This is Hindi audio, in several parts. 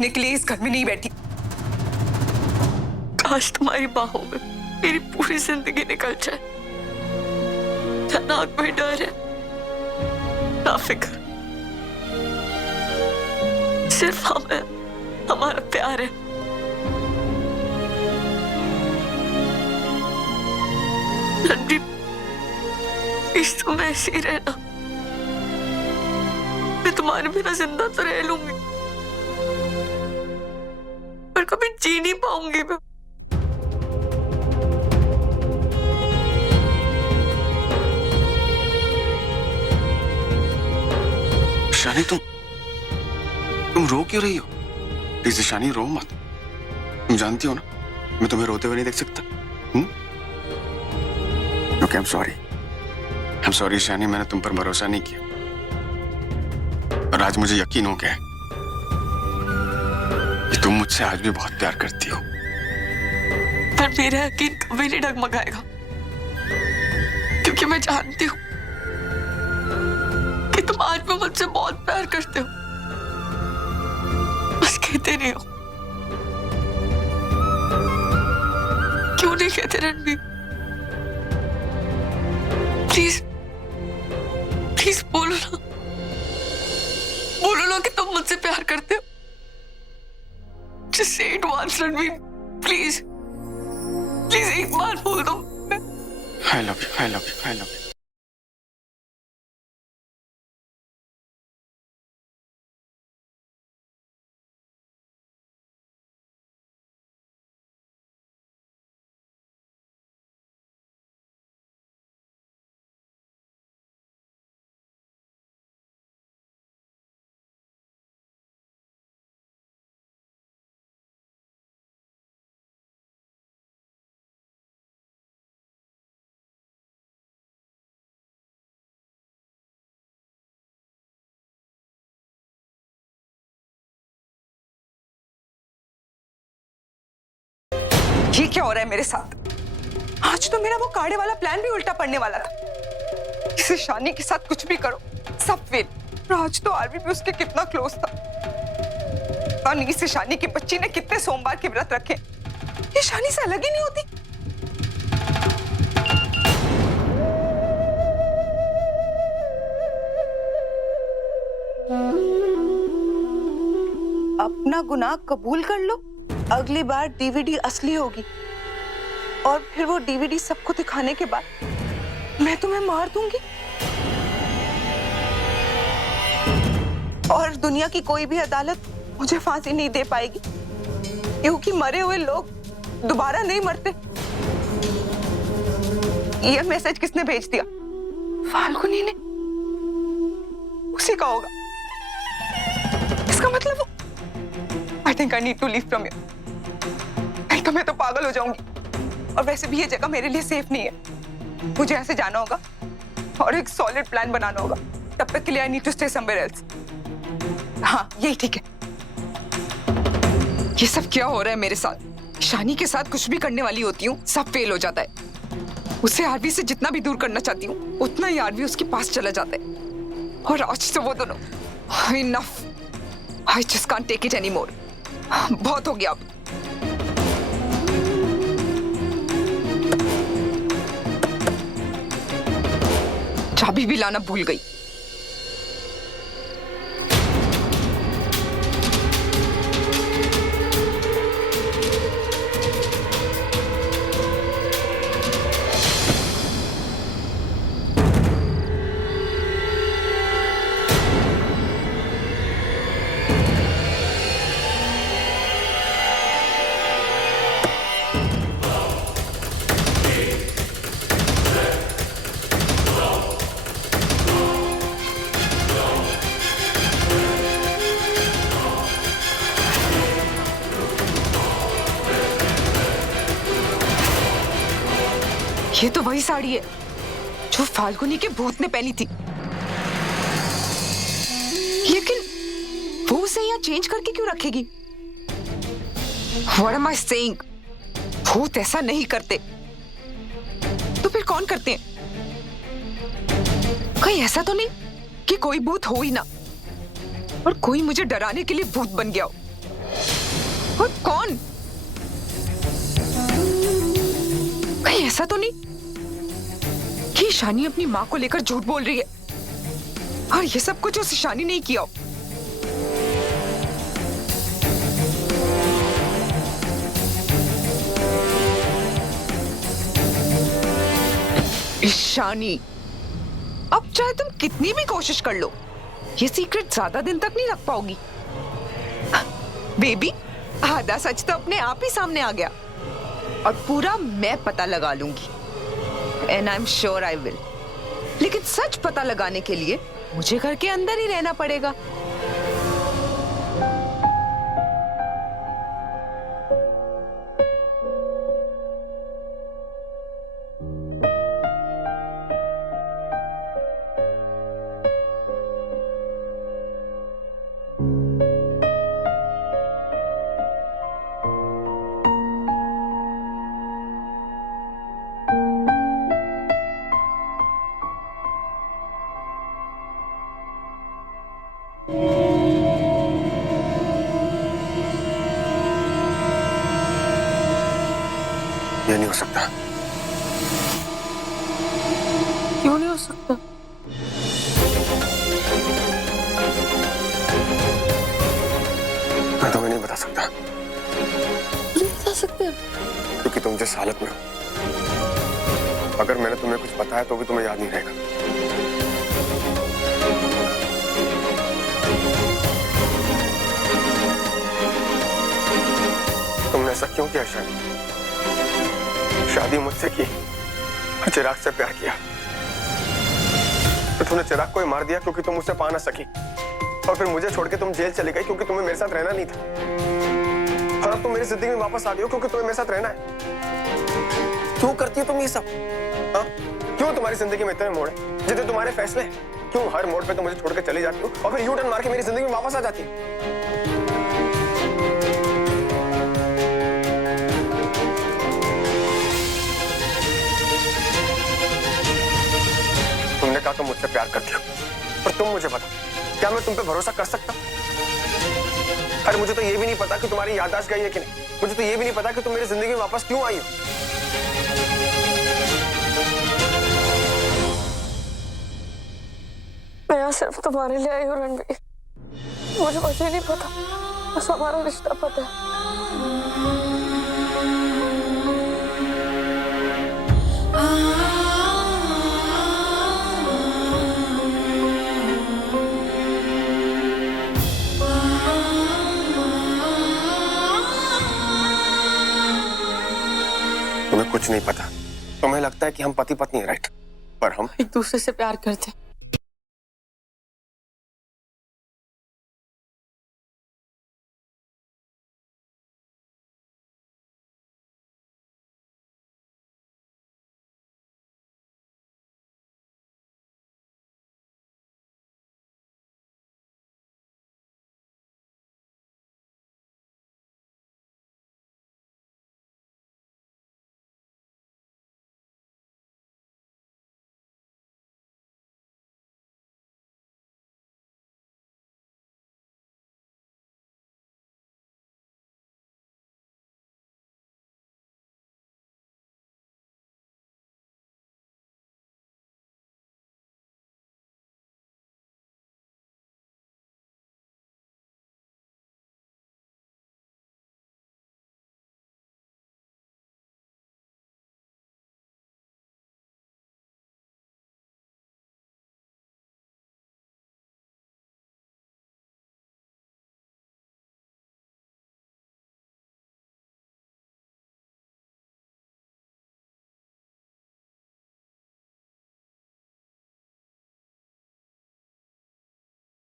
देखने के लिए इस घर में नहीं बैठी। काश तुम्हारी बाहों में मेरी पूरी जिंदगी निकल जाए। ना कोई डर है, ना फिक्र, सिर्फ हम है, हमारा प्यार है। रणदीप, प्लीज तुम ऐसे ही रहना। मैं तुम्हारे बिना जिंदा तो रह लूंगी, पर कभी जी नहीं पाऊंगी मैं। शानी, तुम रो क्यों रही हो? प्लीज शानी, रो मत। तुम जानती हो ना, मैं तुम्हें रोते हुए नहीं देख सकता। ओके, आई एम सॉरी शानी, मैंने तुम पर भरोसा नहीं किया। और आज मुझे यकीन हो गया कि तुम मुझसे आज भी बहुत प्यार करती हो। पर मेरा यकीन कभी नहीं डगमगाएगा, क्योंकि मैं जानती हूँ कि तुम आज भी मुझसे बहुत प्यार करते हो। बस कहते नहीं हो। क्यों नहीं कहते रणबीर? प्लीज प्लीज बोलो ना, बोलो ना कि तुम मुझसे प्यार करते हो। Just say it once, Ranbir, please please एक बार बोल दो। I love you, I love you, I love you. ये क्या हो रहा है मेरे साथ? आज तो मेरा वो काढ़े वाला प्लान भी उल्टा पड़ने वाला था। इसे शानी के साथ कुछ भी करो, सब फेल। आज तो आरवी भी उसके कितना क्लोज था। पता नहीं इसे शानी की बच्ची ने कितने सोमवार के व्रत रखे, ये शानी से अलग ही नहीं होती। अपना गुनाह कबूल कर लो, अगली बार डीवीडी असली होगी और फिर वो डीवीडी सबको दिखाने के बाद मैं तुम्हें मार दूंगी और दुनिया की कोई भी अदालत मुझे फांसी नहीं दे पाएगी, क्योंकि मरे हुए लोग दोबारा नहीं मरते। ये मैसेज किसने भेज दिया? फाल्गुनी ने। उसी का होगा। इसका मतलब I think I need to leave from here. नहीं तो मैं तो पागल हो जाऊंगी। और वैसे भी ये जगह मेरे लिए सेफ नहीं है। मुझे ऐसे जाना होगा और एक सॉलिड प्लान बनाना होगा। तब तक के लिए I need to stay somewhere else. हाँ, यही ठीक है। ये सब क्या हो रहा है मेरे साथ? शानी के साथ कुछ भी करने वाली होती हूँ, सब फेल हो जाता है। उसे आरवी से जितना भी दूर करना चाहती हूँ, उतना ही आरवी उसके पास चला जाता है। और आज तो वो दोनों, enough. I just can't take it anymore. बहुत हो गया अब। चाबी भी लाना भूल गई। ये तो वही साड़ी है जो फाल्गुनी के भूत ने पहनी थी, लेकिन वो उसे यहाँ चेंज करके क्यों रखेगी? What am I saying? भूत ऐसा नहीं करते, तो फिर कौन करते हैं? कहीं ऐसा तो नहीं कि कोई भूत हो ही ना और कोई मुझे डराने के लिए भूत बन गया हो। और कौन? कहीं ऐसा तो नहीं कि शानी अपनी माँ को लेकर झूठ बोल रही है और ये सब कुछ उस शानी ने ही किया हो? ईशानी, अब चाहे तुम कितनी भी कोशिश कर लो, ये सीक्रेट ज्यादा दिन तक नहीं रख पाओगी। बेबी, आधा सच तो अपने आप ही सामने आ गया और पूरा मैं पता लगा लूंगी। And I am sure I will. लेकिन सच पता लगाने के लिए मुझे घर के अंदर ही रहना पड़ेगा। ये नहीं हो सकता। क्यों नहीं हो सकता? मैं तुम्हें नहीं बता सकता नहीं बता सकते? क्योंकि तुम जिस हालत में हो, अगर मैंने तुम्हें कुछ बताया तो भी तुम्हें याद नहीं रहेगा। तुमने ऐसा क्यों किया शादी? शादी मुझसे की, चिराग से प्यार किया, तो तुमने चिराग को ही मार दिया क्योंकि तुम उससे पा ना सकी, और फिर मुझे छोड़ के तुम जेल चली गई क्योंकि तुम्हें मेरे साथ रहना नहीं था, और अब तुम मेरी जिंदगी में वापस आ गई हो क्योंकि तुम्हें मेरे साथ रहना है। क्यों करती हो तुम ये सब? हाँ? क्यों तुम्हारी जिंदगी में इतने मोड़ है, जितने तुम्हारे फैसले? क्यों हर मोड़ पे तुम मुझे छोड़ के चली जाती हो और फिर यू टर्न मार के मेरी जिंदगी में वापस आ जाती हो? तुमने कहा तुम मुझसे प्यार करती हो, और तुम मुझे बताओ, क्या मैं तुम पे भरोसा कर सकता? अरे मुझे तो ये भी नहीं पता कि तुम्हारी याददाश्त गई है कि नहीं। मुझे तो ये भी नहीं पता कि तुम मेरी जिंदगी में वापस क्यों आई हो। मैं यहाँ सिर्फ तुम्हारे लिए आई हूँ रणवीर। मुझे वैसे ही नहीं पता, बस हमारा रिश्ता पता है। तुम्हें कुछ नहीं पता। तुम्हें लगता है कि हम पति पत्नी हैं, राइट? पर हम एक दूसरे से प्यार करते हैं।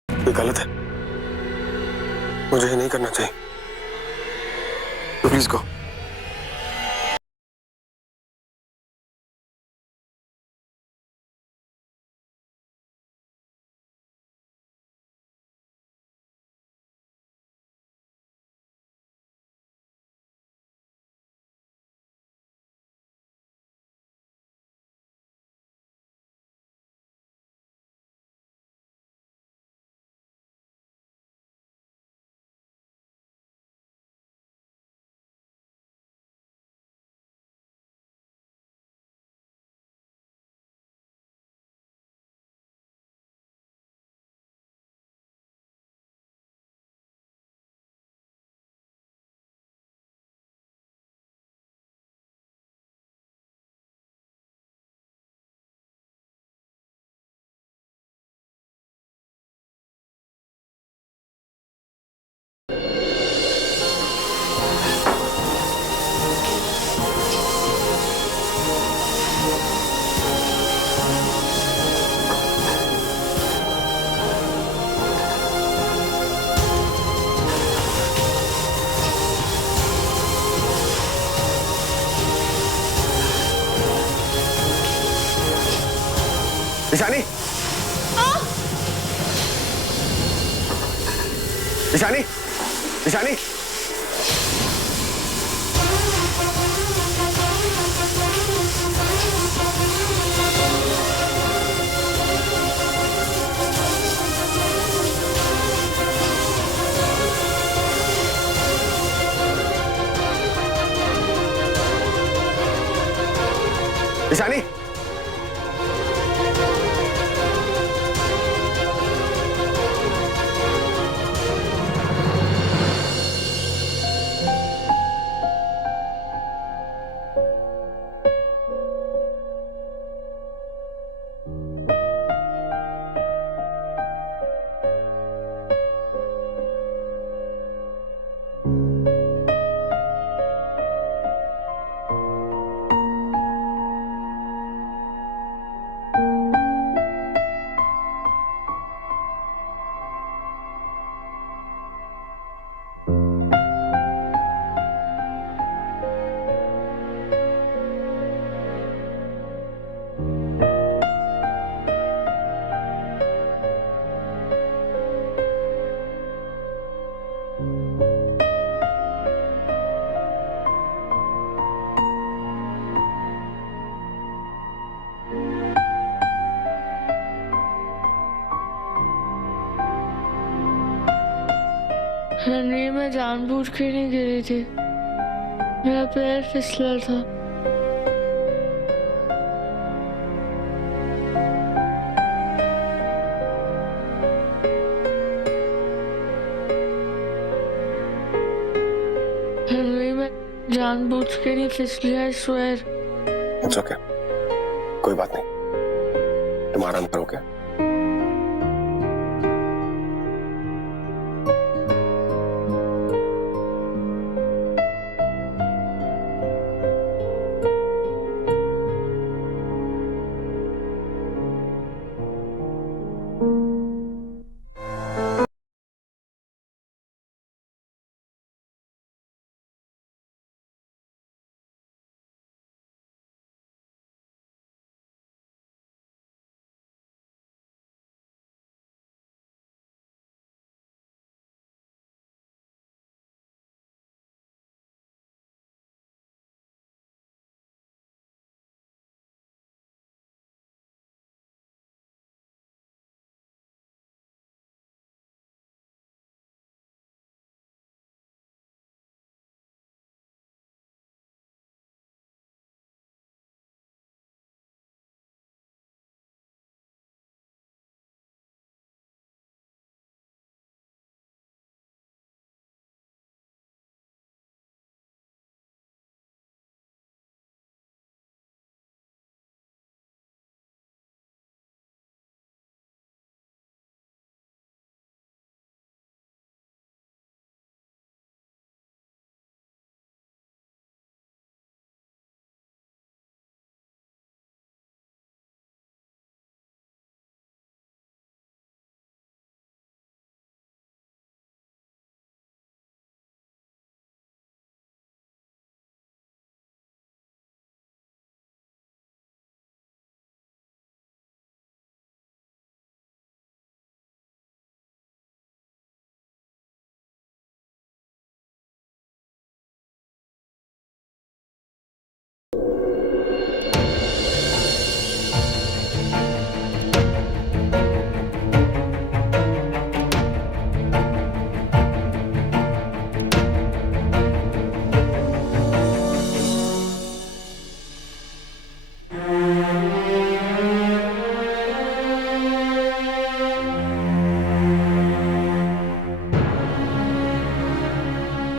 ये गलत है, मुझे ये नहीं करना चाहिए। Please go. ईशानी, ईशानी, ईशानी, ईशानी, रणवीर, मैं जानबूझ के नहीं गिरी थी, मेरा पैर फिसला था। रणवीर, मैं जानबूझ के नहीं फिसली, आई स्वेयर। इट्स ओके, कोई बात नहीं, तुम आराम करो। क्या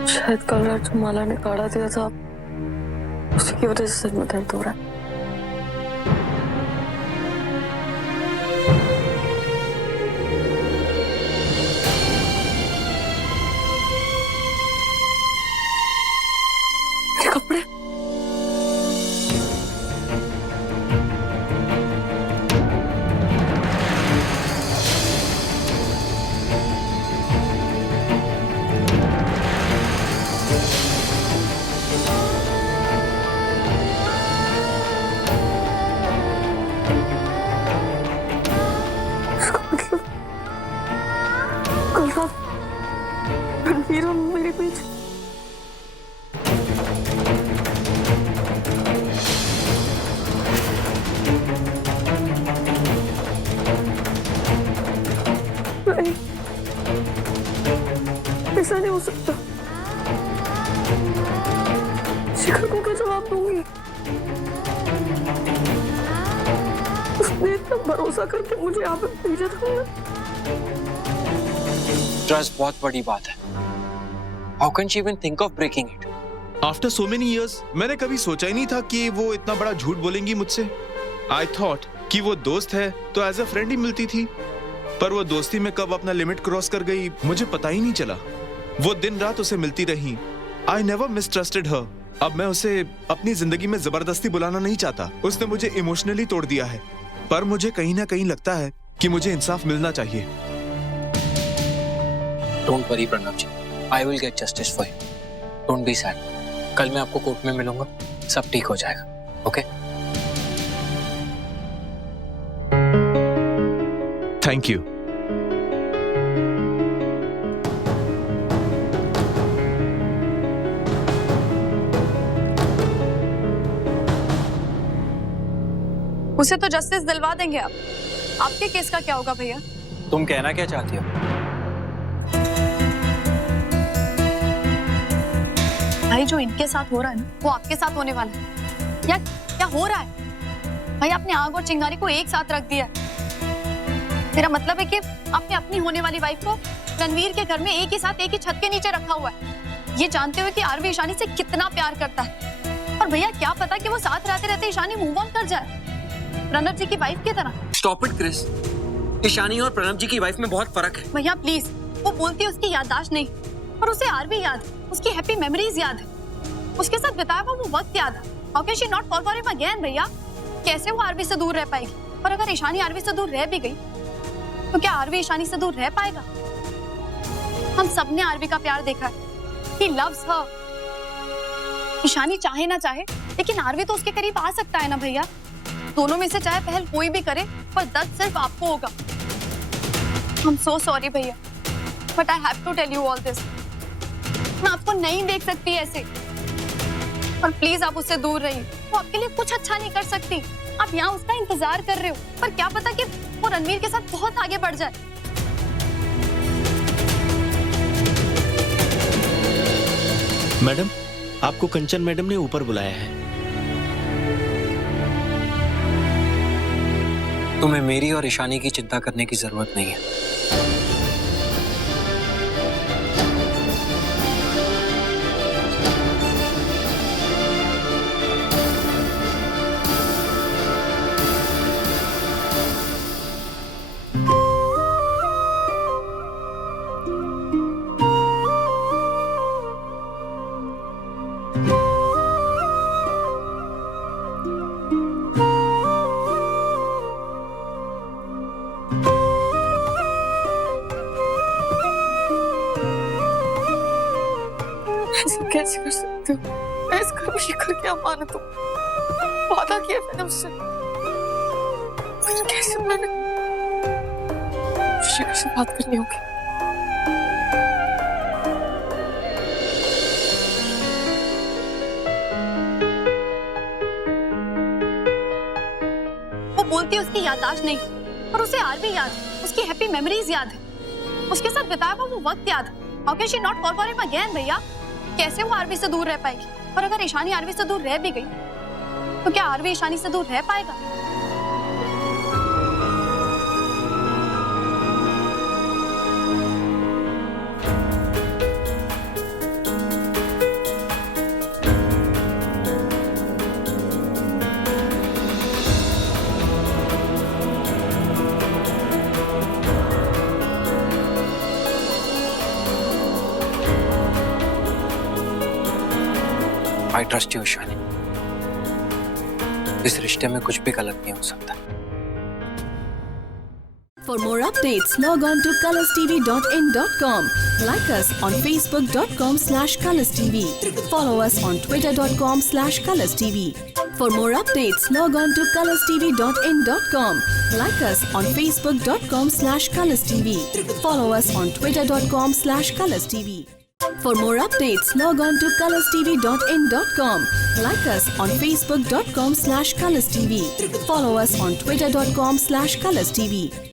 शायद कल रात जो माला ने काढ़ा दिया था, उसी की वजह से सर में दर्द हो रहा है। मेरे कपड़े, शिखर को क्या जवाब दूंगी? उसने इतना भरोसा करके मुझे यहाँ पे भेजा था। ट्रस्ट बहुत बड़ी बात है। How can she even think of breaking it? After so many years मैंने कभी सोचा ही नहीं था कि वो इतना बड़ा झूठ बोलेंगी मुझसे। आई थॉट कि वो दोस्त है तो एज अ फ्रेंड ही मिलती थी, पर वो दोस्ती में कब अपना लिमिट क्रॉस कर गई मुझे पता ही नहीं चला। वो दिन रात उसे मिलती रही। आई नेवर मिसट्रस्टेड हर। अब मैं उसे अपनी जिंदगी में जबरदस्ती बुलाना नहीं चाहता। उसने मुझे इमोशनली तोड़ दिया है, पर मुझे कहीं ना कहीं लगता है कि मुझे इंसाफ मिलना चाहिए। Don't worry Pranav ji, I will get justice for you. Don't be sad. कल मैं आपको कोर्ट में मिलूंगा, सब ठीक हो जाएगा। ओके? Thank you. उसे तो जस्टिस दिलवा देंगे आप। आपके केस का क्या होगा भैया? तुम कहना क्या चाहती हो? भाई जो इनके साथ हो रहा है ना, वो आपके साथ होने वाला है। क्या क्या हो रहा है? भाई आपने आग और चिंगारी को एक साथ रख दिया है। मेरा मतलब है कि आपने अपनी होने वाली वाइफ को रणवीर के घर में एक ही साथ एक ही छत के नीचे रखा हुआ है, ये जानते हुए कि आरवी ईशानी से कितना प्यार करता है। और भैया क्या पता कि वो साथ रहते रहते ईशानी मूव ऑन कर जाए प्रणव जी की वाइफ की तरह। Stop it, Chris. ईशानी और प्रणव जी की वाइफ में बहुत फर्क है। भैया प्लीज, वो बोलती है उसकी याददाश्त नहीं, पर उसे आरवी याद है, उसकी हैप्पी मेमोरीज याद है, उसके साथ बिताया हुआ वो वक्त याद है। How can she not fall for him again भैया? कैसे वो आरवी से दूर रह पाएगी? और अगर ईशानी आरवी से दूर रह भी गई तो क्या आरवी ईशानी से दूर रह पाएगा? हम सबने आरवी का प्यार देखा है। He loves her. ईशानी चाहे ना चाहे, लेकिन आरवी तो उसके करीब आ सकता है ना भैया। दोनों में से चाहे पहल कोई भी करे, पर दर्द सिर्फ आपको होगा। I'm so sorry भैया, but I have to tell you all this. मैं आपको नहीं देख सकती ऐसे, और प्लीज आप उससे दूर रहिए। वो आपके लिए कुछ अच्छा नहीं कर सकती। आप यहाँ उसका इंतजार कर रहे हो, पर क्या पता कि वो रणवीर के साथ बहुत आगे बढ़ जाए। मैडम, आपको कंचन मैडम ने ऊपर बुलाया है। तुम्हें मेरी और ईशानी की चिंता करने की जरूरत नहीं है। ऐसा कैसे कर सकते हो? मैं इस घर में शिखर की अमानत हूँ। वादा किया मैंने उससे, फिर कैसे मैंने शिखर से बात करनी होगी। वो बोलती है उसकी याददाश्त नहीं, पर उसे आरवी याद है, उसकी हैप्पी मेमोरीज याद है, उसके साथ बिताया हुआ वो वक्त याद है। How can she not fall for him again भैया? कैसे वो आरवी से दूर रह पाएगी? और अगर ईशानी आरवी से दूर रह भी गई तो क्या आरवी ईशानी से दूर रह पाएगा? I trust you, Ishani. इस रिश्ते में कुछ भी गलत नहीं हो सकता। For more updates, log on to colorstv.in.com. Like us on facebook.com/colorstv. Follow us on twitter.com/colorstv. For more updates, log on to colorstv.in.com. Like us on facebook.com/colorstv. Follow us on twitter.com/colorstv. For more updates, log on to colorstv.in.com. Like us on facebook.com/colorstv. Follow us on twitter.com/colorstv.